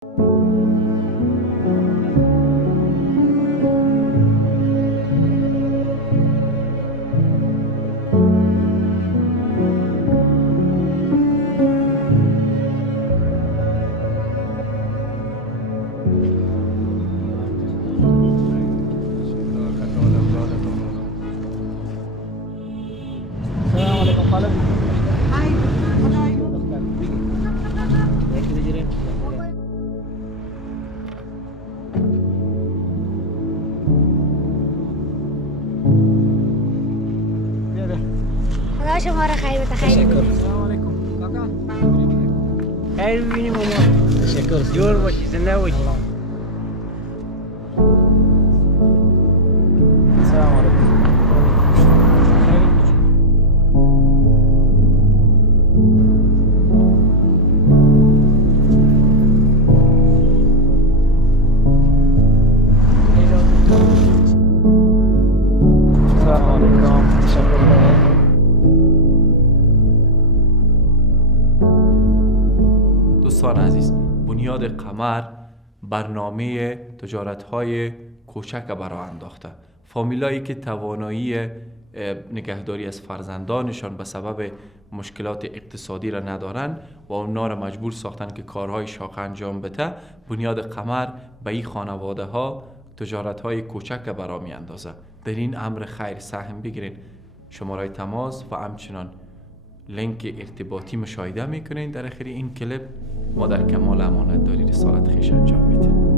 خدا شما را خیر بده. خیر ببینید. سلام علیکم کاکا. خیر ببینیم ماما. تشکر. جور باشی، زنده باشی. سلام علیکم. سلام علیکم. تشکر. دوستان عزیز، بنیاد قمر برنامه تجارت‌های کوچک برای انداخته. فامیلایی که توانایی نگهداری از فرزندانشان به سبب مشکلات اقتصادی را ندارن و اونا را مجبور ساختن که کارهای شاق انجام بده، بنیاد قمر به این خانواده ها تجارت‌های کوچک برای می اندازه. در این امر خیر سهم بگیرین. شماره تماس و همچنان لینک ارتباطی مشاهده میکنین در آخر این کلیپ. ما در کمال امانت داری رسالت خویش انجام میده.